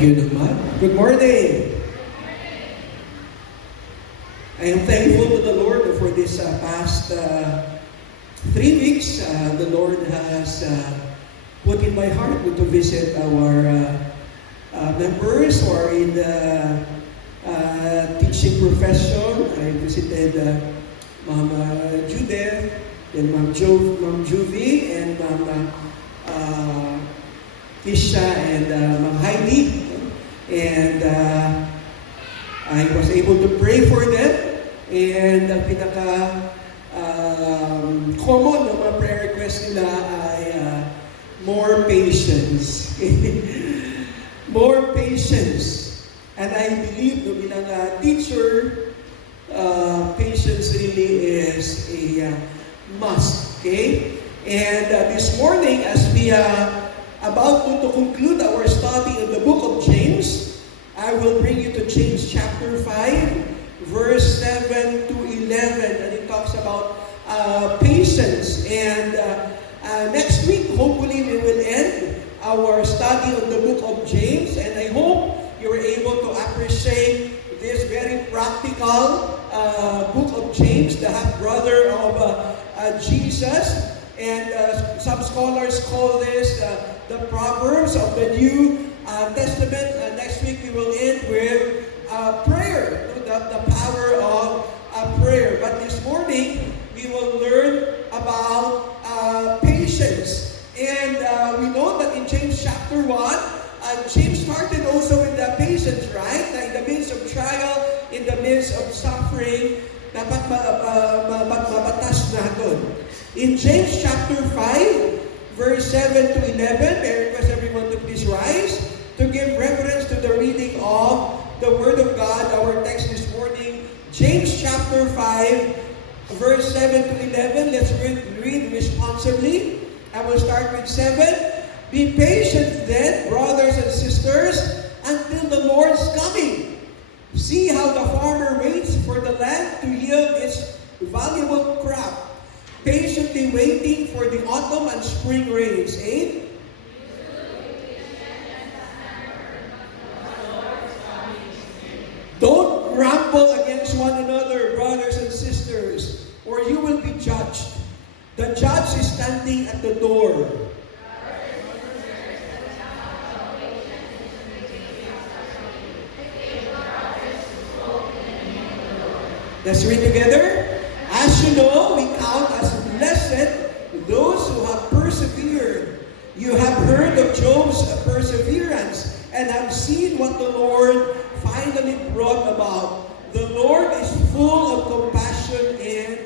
Thank you naman. Good morning. I am thankful to the Lord for this past 3 weeks. The Lord has put in my heart to visit our members who are in the teaching profession. I visited Mama Judith, then Ma'am Juvie, and Ma'am Kisha, and Ma'am Heidi. And I was able to pray for them. And ang pinaka-common na mga prayer request nila ay more patience. More patience. And I believe no, bilang teacher, patience really is a must. Okay? And this morning, as we about to conclude our study in the book of James, I will bring you to James chapter 5. Verse 7 to 11, and it talks about patience. And next week, hopefully, we will end our study of the book of James. And I hope you were able to appreciate this very practical book of James, the half-brother of Jesus. And some scholars call this the Proverbs of the New Testament. Next week, we will end with prayer. The power of prayer. But this morning, we will learn about patience. And we know that in James chapter 1, James started also with the patience, right? Na in the midst of trial, in the midst of suffering, dapat mabatas natin. In James chapter 5, verse 7 to 11, I request everyone to please rise to give reference to the reading of the Word of God. Our text this morning, James chapter 5, verse 7 to 11. Let's read responsibly. I will start with 7. Be patient then, brothers and sisters, until the Lord's coming. See how the farmer waits for the land to yield its valuable crop, patiently waiting for the autumn and spring rains. 8. Don't grumble against one another, brothers and sisters, or you will be judged. The judge is standing at the door. Let's read together. As you know, we count as blessed those who have persevered. You have heard of Job's perseverance and have seen what the Lord finally brought about. The Lord is full of compassion and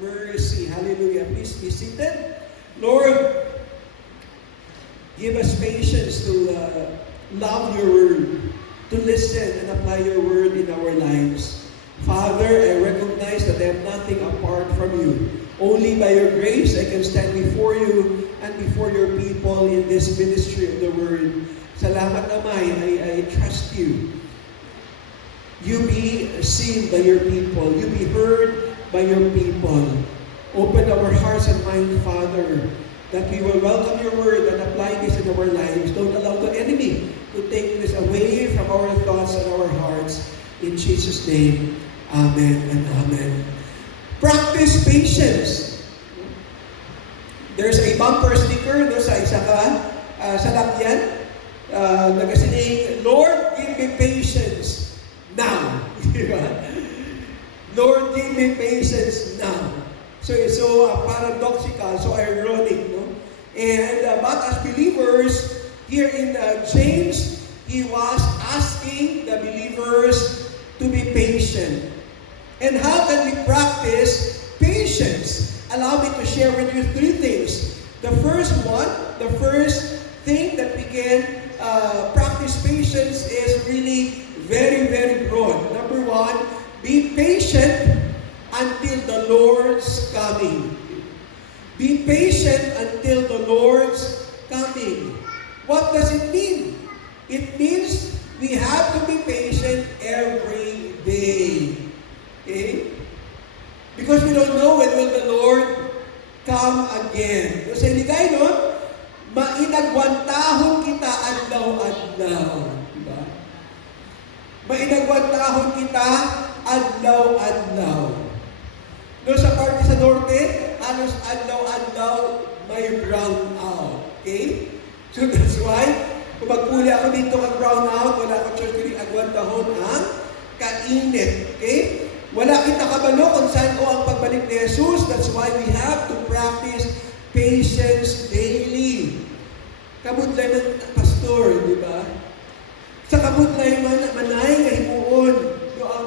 mercy. Hallelujah. Please be seated. Lord, give us patience to love your word, to listen and apply your word in our lives. Father, I recognize that I am nothing apart from you. Only by your grace I can stand before you and before your people in this ministry of the word. Salamat, Amay. I trust you. You be seen by your people. You be heard by your people. Open our hearts and minds, Father, that we will welcome your word and apply this in our lives. Don't allow the enemy to take this away from our thoughts and our hearts. In Jesus' name, amen and amen. Practice patience. There's a bumper sticker no, sa isa sa lakyan. Nagasining, Lord, give me patience now. Lord, give me patience now. So it's so paradoxical, so ironic, no? And but as believers, here in James, he was asking the believers to be patient. And how can we practice patience? Allow me to share with you 3 things. The first thing that we can practice patience is really very, very broad. Number 1, be patient until the Lord's coming. Be patient until the Lord's coming. What does it mean? It means we have to be patient every day. Okay? Because we don't know when will the Lord come again. So, hindi kayo, no? Mainagwantahon kita adlaw-adlaw. Diba? pagtrabaho kita, adlaw-adlaw. No, sa parte sa norte, halos adlaw-adlaw may brown out. Okay? So that's why, kung magpuli ako dito kag brown out, wala ko church kini agwan dahon ang kainit. Okay? Wala kita kabalo kung saan ko ang pagbalik ni Jesus. That's why we have to practice patience daily. Kabudlay ng pastor, di ba? Sa kabudlay manay nga himuon, no, ang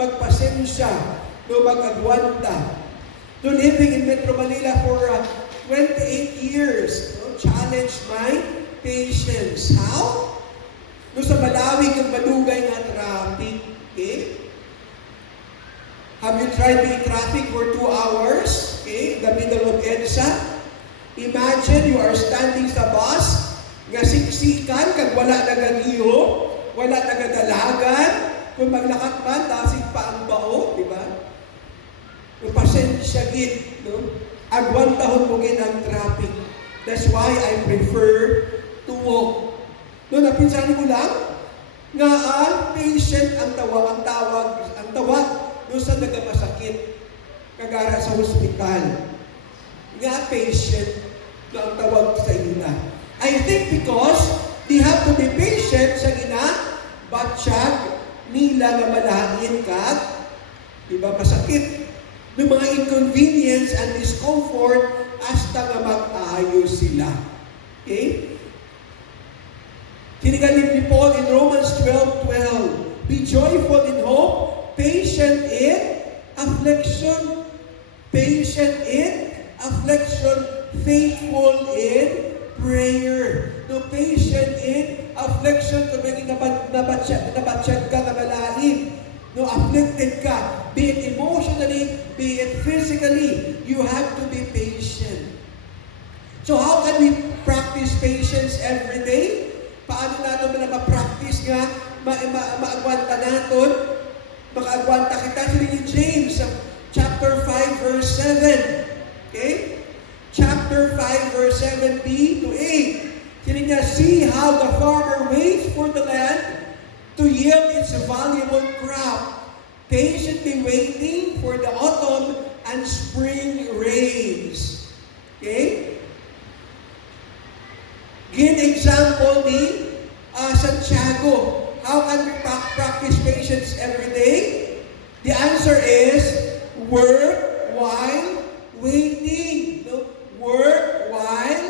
magpasensya, no, mag-agwanta. No, living in Metro Manila for 28 years, no, challenge my patience. How? No, sa malawig ang madugay nga traffic. Okay? Have you tried being traffic for 2 hours? Okay? In the middle of EDSA? Imagine you are standing sa bus, nga siksikan, kag wala nagagiho, wala nagadalagan, kung maglakat man, tasig pa ang bao, di ba? Pasensya gid, no? Agwantahon mo gid ang traffic. That's why I prefer to walk. No, napinsan ko lang, nga patient ang tawag doon sa nagamasakit, kagara sa hospital. Nga patient na ang tawag sa ina. I think because they have to be patient sa ina, batsyag nila nga malahin ka, di ba, masakit. Ng mga inconvenience and discomfort hasta nga mag-ayos sila. Okay? Kinigaling ni Paul in Romans 12:12, be joyful in hope, patient in affliction, patient in affliction, faithful in prayer. No, patient in affliction, kung may nabatsyag ka na malalim, no, afflicted ka, be it emotionally, be it physically, you have to be patient. So how can we practice patience every day? Paano natin ma-practice nga, maagwanta natin? Makaagwanta kita. Sila ni James, chapter 5, verse 7. Okay? Chapter 5, verse 7b to 8. Sila niya, see how the farmer waits for the land to yield its valuable crop, patiently waiting for the autumn and spring rains. Okay? Give example ni Santiago. How can we practice patience every day? The answer is work while waiting. No? Work while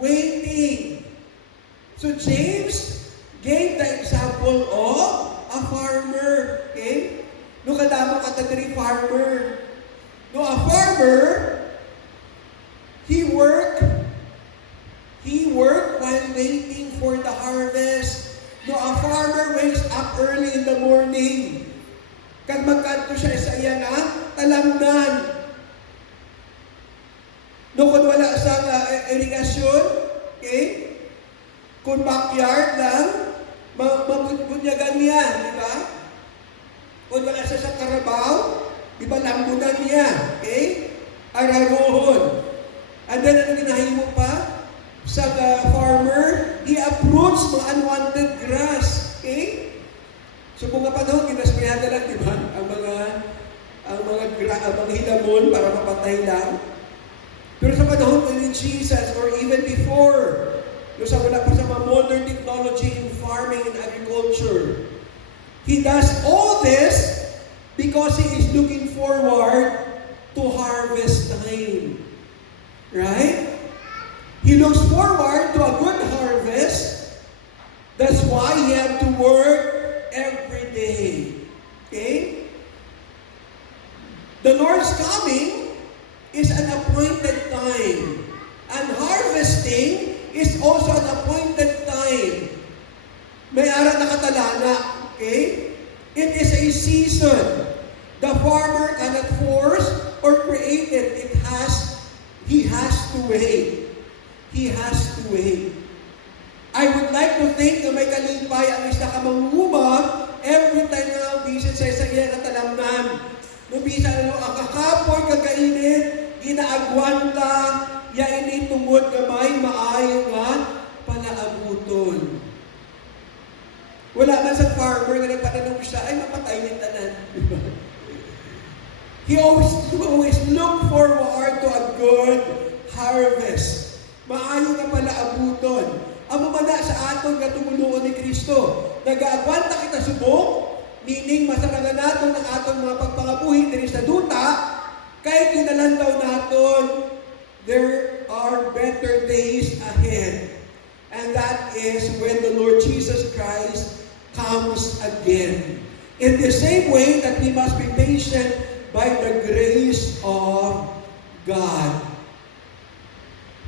waiting. So James gave the example of a farmer. Okay? No, kadamo katagiri farmer. No, a farmer, he worked while waiting for the harvest. No, a farmer wakes up early in the morning. Kag magkanto siya sa iya nga talamnan. No, kung wala sa irigasyon, okay? Kung backyard lang, mabunyagan niya, di ba? Kung wala siya sa karabaw, di ba, lambunan niya, okay? Araruhon. And then, ano ginahimo pa? Sa farmer, he uproots mga unwanted grass, okay? So, kung nga panahon, ginasprayan na lang, di ba? Ang mga hinamon para mapatay lang. Pero sa panahon ni Jesus, or even before, sa wala pa sa mga modern technology in farming and agriculture, he does all this because he is looking forward to harvest time. Right? He looks forward to a good harvest. That's why he had to work every day. Okay? The Lord's coming is an appointed time. And harvesting is also an appointed time. May ara nakatalana. Okay? It is a season. The farmer cannot force or create it. He has to wait. He has to wait. I would like to think na may kalipay ang isa ka manguma every time na bisit sa isang iya na talamnan. Nung bisa ang kakapoy kagainit, ginaagwanta, yaini tungod nga may maayo nga palaabuton. Wala man sa farmer na nagpananom siya, ay mapatay ni tanan. He always look forward to a good harvest. Maayo na pala abuton. Amo man na sa aton nga tumuluon ni Kristo. Nagaagwanta kita subok, meaning masaranan naton ang aton mga pagpangabuhi diri sa duta, kay kinalandaw naton, there are better days ahead. And that is when the Lord Jesus Christ comes again. In the same way that we must be patient by the grace of God.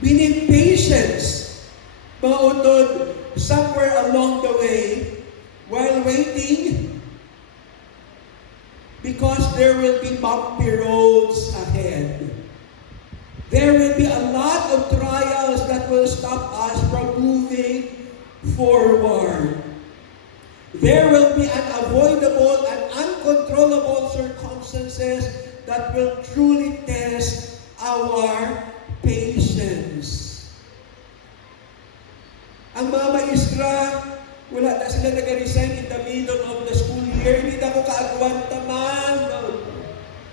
We need patience, mga utod, somewhere along the way, while waiting, because there will be bumpy roads ahead. There will be a lot of trials that will stop us from moving forward. There will be unavoidable and uncontrollable circumstances that will truly test our patience. Ang mga maestra, wala na sila nag-resign in the middle of the school year. Hindi na ako kaagwanta man.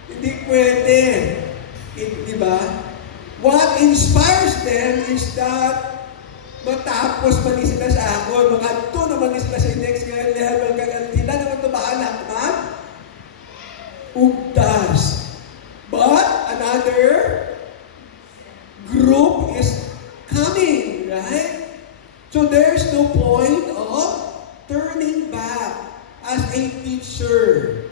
Hindi pwede. Di ba? What inspires them is that matapos man sila sa ako, makadto naman sila sa next level, kaya sila naman tumaanak man, ugtas. But another group is coming, right? So there's no point of turning back as a teacher.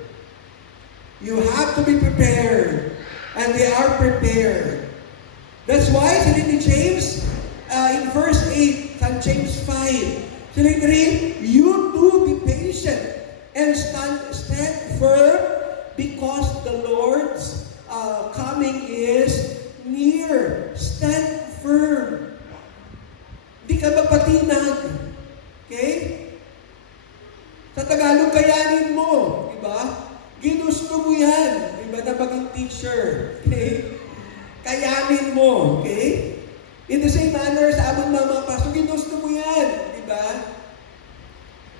You have to be prepared, and they are prepared. That's why, sila ni James, in verse 8, sa James 5, sila ni you do be patient and stand firm because the Lord's coming is near. Stand firm. Di ka magpatinag. Okay? Sa Tagalog, kayanin mo. Diba? Ginusto mo yan. Diba? Na maging teacher. Okay? Kayanin mo, okay? In the same manner, sa among mga pastor, ginusto mo yan, di ba?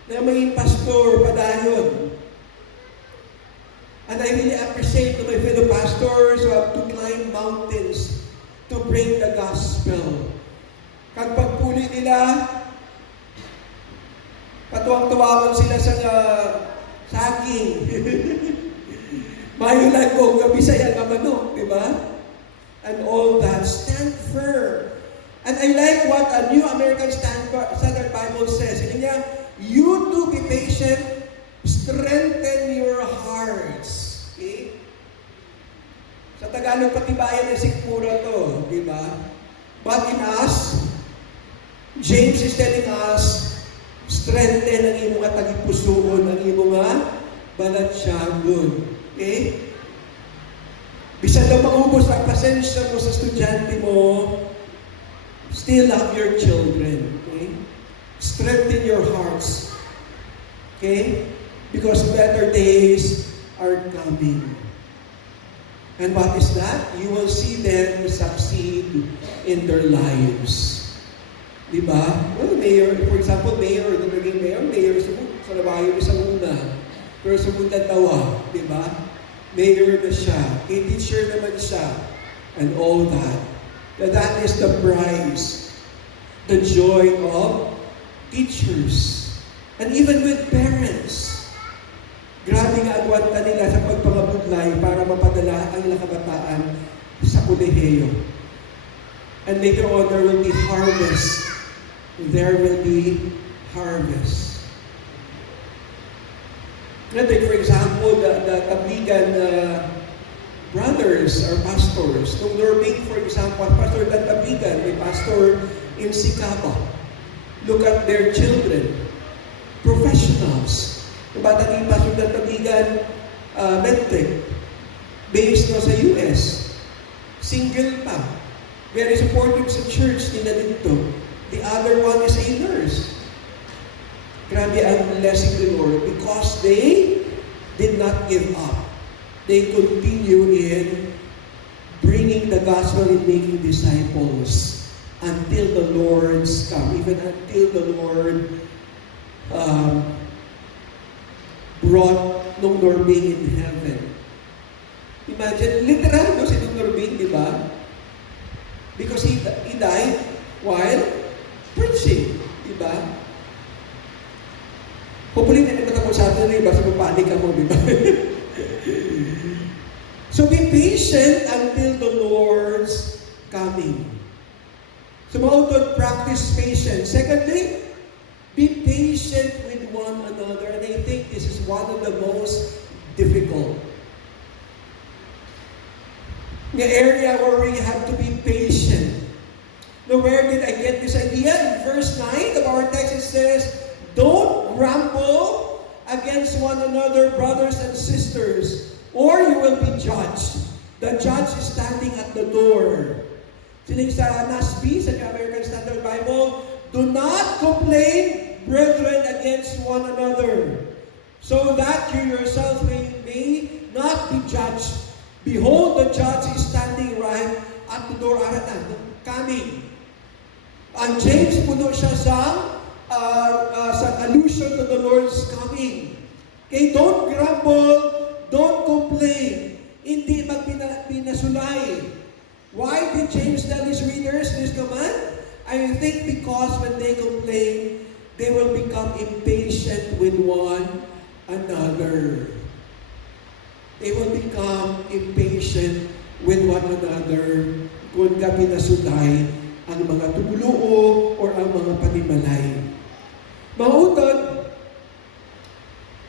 Na maging pastor, padayon. And I really appreciate to my fellow pastors who have to climb mountains to bring the gospel. Kag pagpuli nila, patuwang-tuwawan sila sa saging. Mayulan ko, Bisaya nga manok, di ba? And all that, stand firm. And I like what a New American Standard Bible says. Hindi niya, you do be patient, strengthen your hearts. Okay? Sa Tagalog, patibayan ng sikmura to, di ba? But in us, James is telling us, strengthen ang imong tagipusoon, ang imong balansyagon. Okay? Bisan daw maubos ang pasensya mo sa estudyante mo, still love your children. Okay? Strengthen your hearts. Okay? Because better days are coming. And what is that? You will see them succeed in their lives. Diba? Well, mayor, for example, mayor, naging mayor sa Labayo sa una. Pero sa Munda Tawa, diba? Mayor na siya, teacher naman siya, and all that. That is the prize, the joy of teachers. And even with parents, grabe nga agwanta nila sa pagpangabudlay para mapadala ang ilang kabataan sa kolehiyo. And later on, there will be harvest. There will be harvest. Like for example, the Tabigan brothers or pastors, nung learning, for example, Pastor Dan Tabigan, may pastor in Sicaba. Look at their children, professionals. Yung bata ni Pastor Dan Tabigan, medtech, based no sa US, single pa, very supportive sa church nila dito. The other one is a nurse. Grabe ang blessing the Lord because they did not give up. They continue in bringing the gospel and making disciples until the Lord's come, even until the Lord brought nung Norbing in heaven. Imagine, literal no si Norbing, di ba? Because he died while preaching, di ba? Hopefully, hindi naman ako sa atin rin, basta mapanik ako, di ba? So be patient until the Lord's coming. So mga utod, practice patience. Secondly, be patient with one another. And I think this is one of the most difficult. The area where we have to be patient. Now, where did I get this idea? In verse 9 of our text, it says, don't grumble against one another, brothers and sisters, or you will be judged. The judge is standing at the door. Sining sa NASB, sa American Standard Bible, do not complain, brethren, against one another, so that you yourselves may not be judged. Behold, the judge is standing right at the door. Coming. And James, puno siya sa allusion to the Lord's coming. Okay, don't grumble, don't complain. Hindi magpinasulay. Why did James tell his readers this command? I think because when they complain, they will become impatient with one another. They will become impatient with one another kung kapinasulay ang mga tumulo or ang mga panimalay. Mga utod,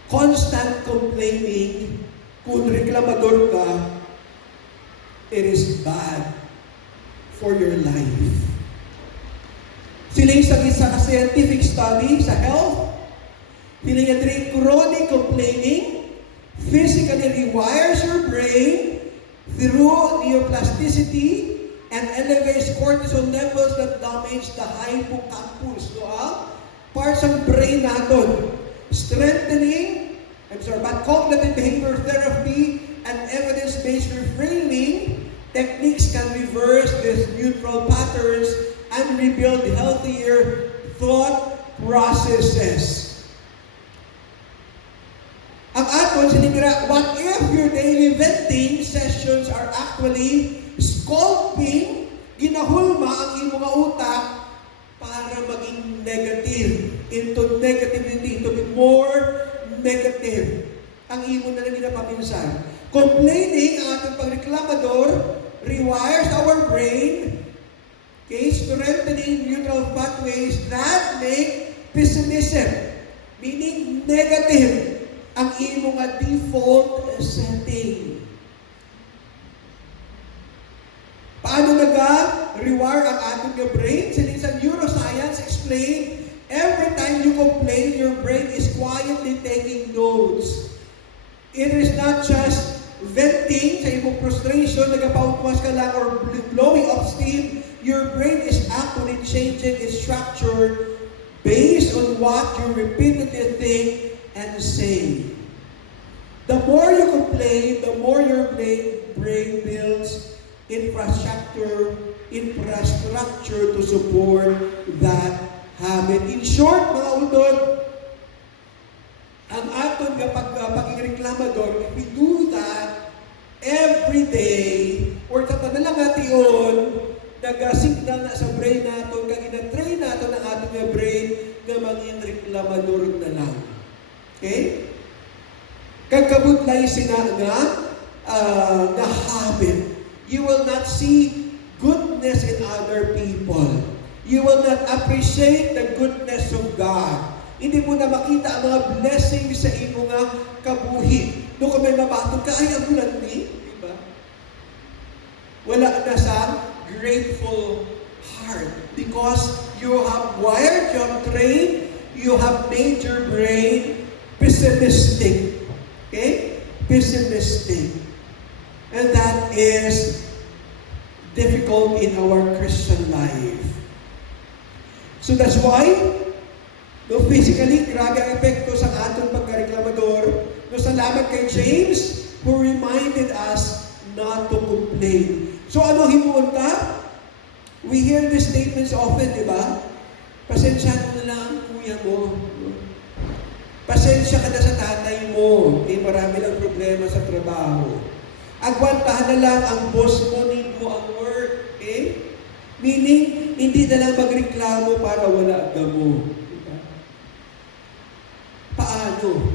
constant complaining, kung reklamador ka, it is bad for your life. Sila yung sa scientific study sa health, sila yung chronic complaining physically rewires your brain through neuroplasticity and elevates cortisol levels that damage the hippocampus. So, parts ng brain natin. Strengthening, cognitive behavior therapy and evidence-based reframing techniques can reverse these neutral patterns and rebuild healthier thought processes. Ang aton sinigura, what if your daily venting sessions are actually sculpting, ginahulma ang iyong mga utak para maging negative, into negativity, to be more negative. Ang imo na lang ginapaminsan. Complaining, ang ating pagreklamador, rewires our brain, okay, strengthening neutral pathways that make pessimism, meaning negative, ang imo nga default setting. Paano rewire ang ating brain? Sining sa neuroscience explain, every time you complain, your brain is quietly taking notes. It is not just venting sa imong frustration, nagapawagwas ka lang, or blowing off steam. Your brain is actually changing its structure based on what you repeatedly think and say. The more you complain, the more your brain builds infrastructure to support that habit. In short, mga utod, ang aton pagreklamador, if we do that every day, or tatanalang nation, nag-signal na sa brain natin, kag ina-train natin ang ating brain na maging reklamador na lang. Okay? Kagkabutlay sina na habit. You will not see goodness in other people. You will not appreciate the goodness of God. Hindi mo na makita ang mga blessings sa imo nga kabuhi. Doon ka may mabatog ka, ay, ang ni, diba? Wala na sa grateful heart. Because you have wired, you have trained, you have made your brain pessimistic. Okay? Pessimistic. And that is difficult in our Christian life. So that's why, no, physically, grabe ang epekto sa atong pagkareklamador. No, salamat kay James who reminded us not to complain. So ano himuon ka? We hear these statements often, di ba? Pasensyahan mo na lang ang kuya mo. Pasensya ka na sa tatay mo. Marami lang problema sa trabaho. Agwantahan na lang ang boss mo, need mo ang work. Meaning, hindi na lang magreklamo para wala ka mo. Diba? Paano?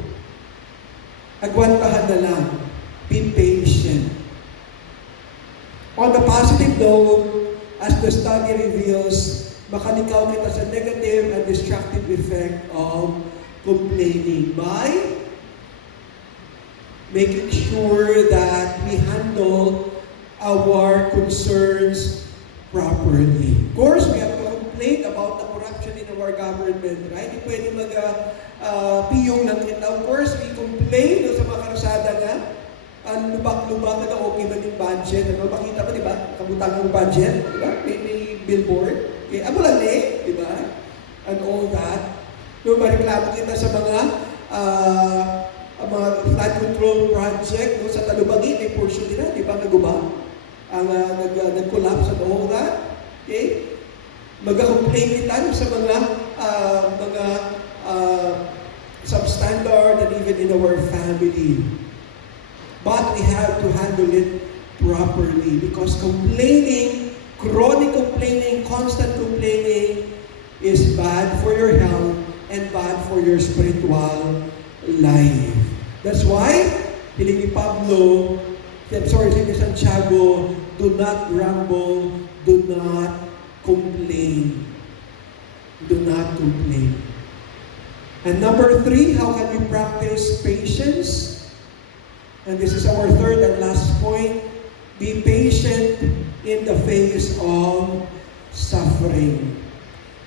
Agwantahan na lang. Be patient. On the positive note, as the study reveals, makalikaw kita sa negative and destructive effect of complaining by making sure that we handle our concerns properly. Of course, we have to complain about the corruption in our government, right? Hindi pwede piyong lang kita. Of course, we complain sa mga karusada na ang lubak-lubak na okay man yung budget. Makita mo, di ba? Kabutang ang budget, di ba? May billboard. Amo lang di ba? And all that. Mareklamo kita sa mga flood control project sa Talubagi, may portion nila, di ba, naguba? Ang nag-collapse and all that. Okay? Mag-complain kita sa mga substandard and even in our family. But we have to handle it properly because complaining, chronic complaining, constant complaining is bad for your health and bad for your spiritual life. That's why, hiling ni Pablo, si Santiago, do not grumble, do not complain. Do not complain. And number 3, how can we practice patience? And this is our third and last point. Be patient in the face of suffering.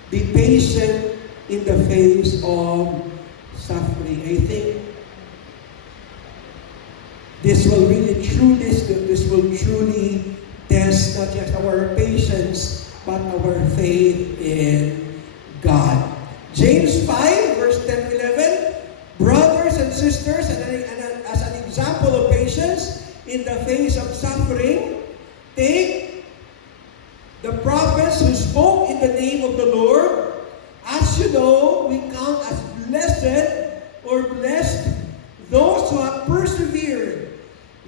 Be patient in the face of suffering. I think this will truly test not just our patience, but our faith in God. James 5, verse 10-11, brothers and sisters, and as an example of patience in the face of suffering, take the prophets who spoke in the name of the Lord. As you know, we count as blessed those who have persevered.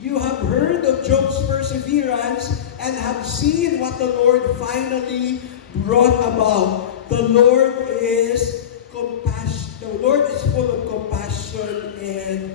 You have heard of Job's perseverance and have seen what the Lord finally brought about. The Lord is full of compassion and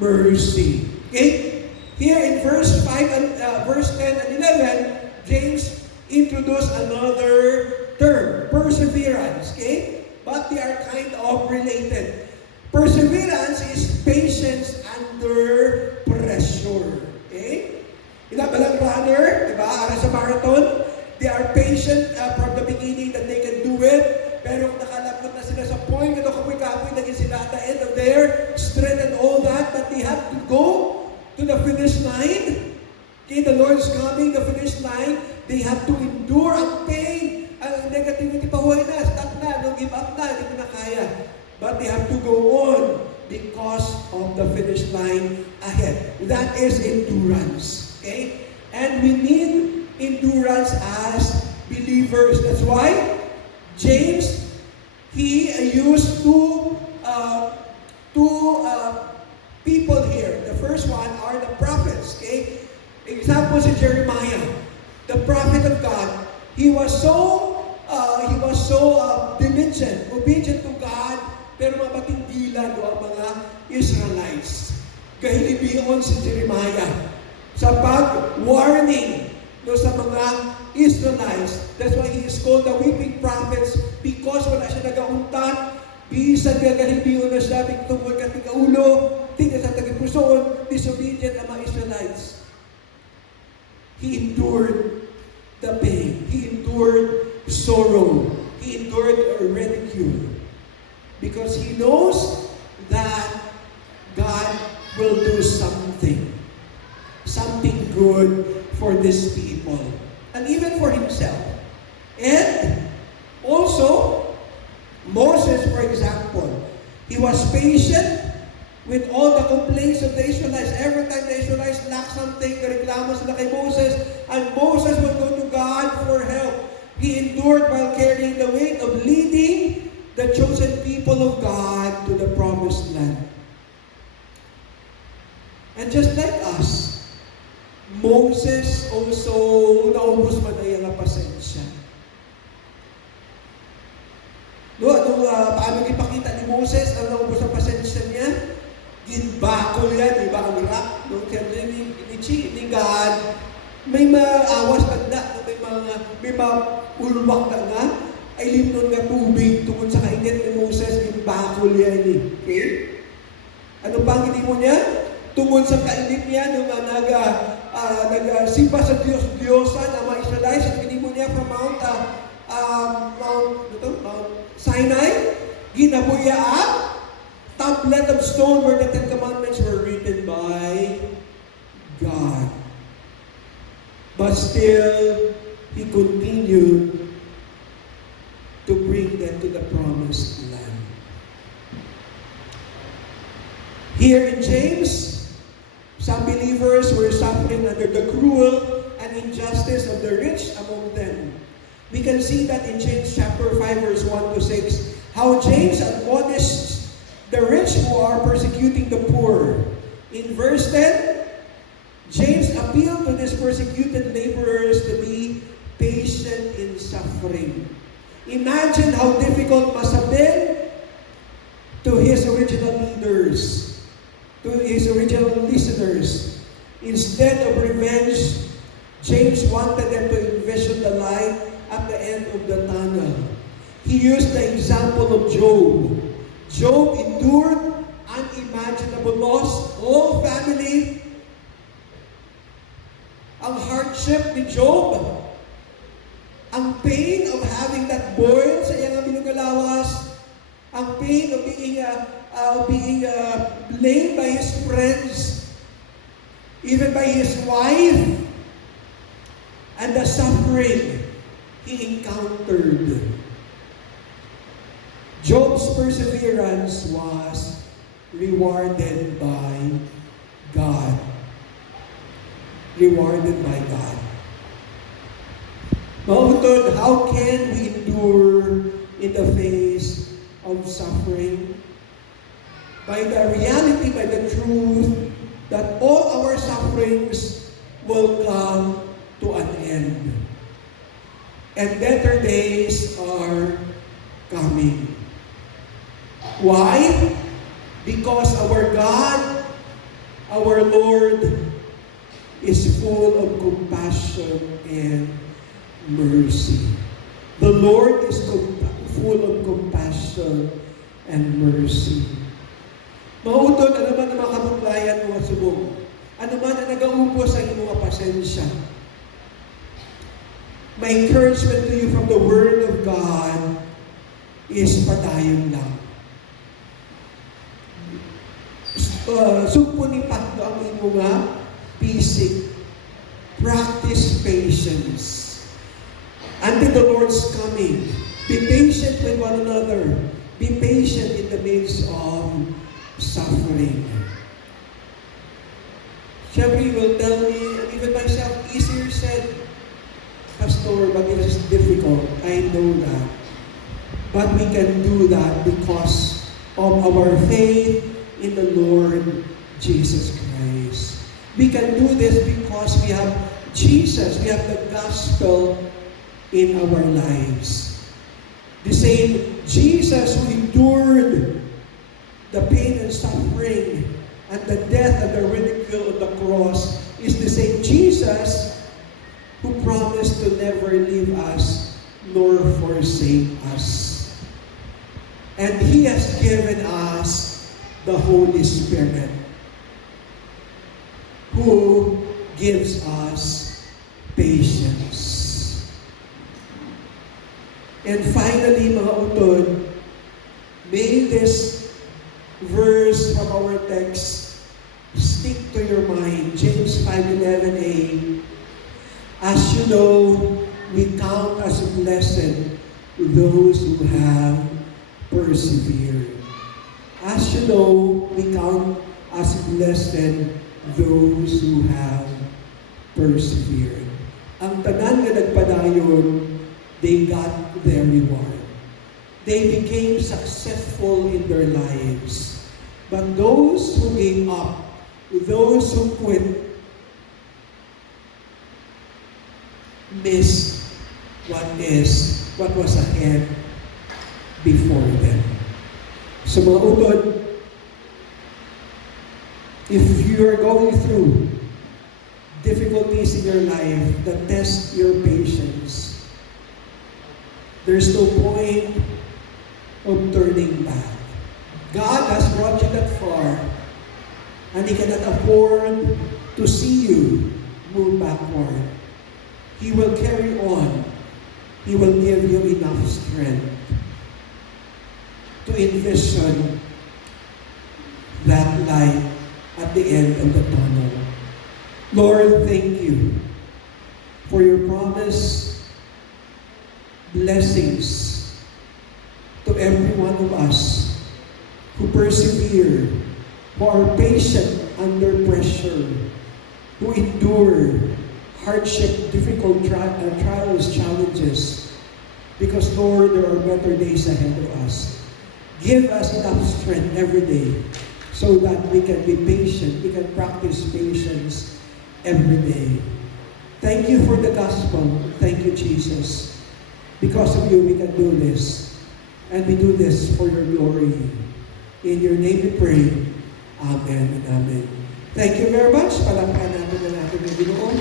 mercy. Okay? Here in verse 5 and verse 10 and 11, James introduced another term, perseverance. Okay? But they are kind of related. Perseverance is patience under pressure. Okay? Inabalang runner, diba? Ara sa marathon, they are patient from the beginning that they can do it. Pero kung nakalapot na sila sa point, ito kapoy-kapoy, naging sila at the end of their strength and all that, but they have to go to the finish line. Okay, the Lord is coming, the finish line. They have to endure ang pain, ang negativity, pahuhay na, stop na, don't give up na, hindi mo na kaya. But they have to go on because of the finish line ahead. That is endurance. Okay? And we need endurance as believers. That's why James, he used two people here. The first one are the prophets. Okay? Example si Jeremiah, the prophet of God. He was so diligent, obedient to God, pero mapatinggilan ang mga Israelites. Kahilibion si Jeremiah sa pag-warning sa mga Israelites. That's why he is called the weeping prophets because wala siya nagauntat. Bisan gagalibiyon na siya, tigtungol ka tigaulo, tignan sa tagipusoon, disobedient ang mga Israelites. He endured the pain. He endured sorrow. He endured ridicule. Because he knows that God will do something good for these people. And even for himself. And also, Moses, for example, he was patient with all the complaints of the Israelites. Every time the Israelites lacked something, reklamo sila kay Moses, and Moses would go to God for help. He endured while carrying the weight of leading the chosen people of God to the promised And just like us, Moses also naubos man ay ang pasensya. No, paano ipakita ni Moses ang naubos ang pasensya niya? Ginbakol yan, di ba? Ang rock, no? Kaya ni God, may maawas tanda, may ulwak na nga, ay limnon nga tubig tungkol sa kainit ni Moses, ginbakol yan eh. Okay? Ano pang hindi mo niya? Tungkol sa kainit niya, nung nagsimba sa Diyos-Diyosan, ang mga Israelites, at hindi mo niya from Mount Sinai, ginabuya ang tablet of stone where the Ten Commandments were written by God. But still, He continued to bring them to the promised land. Here in James, some believers were suffering under the cruel and injustice of the rich among them. We can see that in James chapter 5, verse 1 to 6, how James admonished the rich who are persecuting the poor. In verse 10, James appealed to these persecuted laborers to be patient in suffering. Imagine how difficult must have been to his original leaders, to his original listeners. Instead of revenge, James wanted them to envision the light at the end of the tunnel. He used the example of Job. Job endured unimaginable loss, whole family. Ang hardship ni Job, ang pain of having that boil sa iyang binugalawas, ang pain of being blamed by his friends, even by his wife, and the suffering he encountered. Job's perseverance was rewarded by God. Rewarded by God. Mautod, how can we endure in the face of suffering? By the reality, by the truth, that all our sufferings will come to an end. And better days are coming. Why? Because our God, our Lord, is full of compassion and mercy. The Lord is full of compassion and mercy. Mautod, ano man ang mga kabuglayan mo at subong? Ano man ang nag-aupo sa inyong mga pasensya? My encouragement to you from the Word of God is padayon lang. Sugpo ni Pagdo ang imo nga basic. Practice patience until the Lord's coming. Be patient with one another. Be patient in the midst of suffering. Siyempre, you will tell me, and even myself, easier said, Pastor, but it is difficult. I know that. But we can do that because of our faith in the Lord Jesus Christ. We can do this because we have Jesus. We have the gospel in our lives. The same Jesus who endured the pain and suffering and the death and the ridicule of the cross is the same Jesus who promised to never leave us nor forsake us. And He has given us the Holy Spirit who gives us patience. And finally, mga utod, may this verse from our text stick to your mind. James 5:11a. As you know, we count as blessed those who have persevered. As you know, we count as blessed those who have persevered. Ang tanan nga nagpadayon, they got their reward. They became successful in their lives. But those who gave up, those who quit miss what was ahead before them. So mga utod, if you are going through difficulties in your life that test your patience, there's no point of turning back. God has brought you that far, and He cannot afford to see you move backward. He will carry on. He will give you enough strength to envision that light at the end of the tunnel. Lord, thank you for your promise, blessings to every one of us who persevere, who are patient under pressure, who endure hardship, difficult trials, challenges. Because, Lord, there are better days ahead of us. Give us enough strength every day so that we can be patient, we can practice patience every day. Thank you for the gospel. Thank you, Jesus. Because of you, we can do this. And we do this for your glory. In your name we pray. Amen and amen. Thank you very much. Palakpakan natin ang ating Panginoon.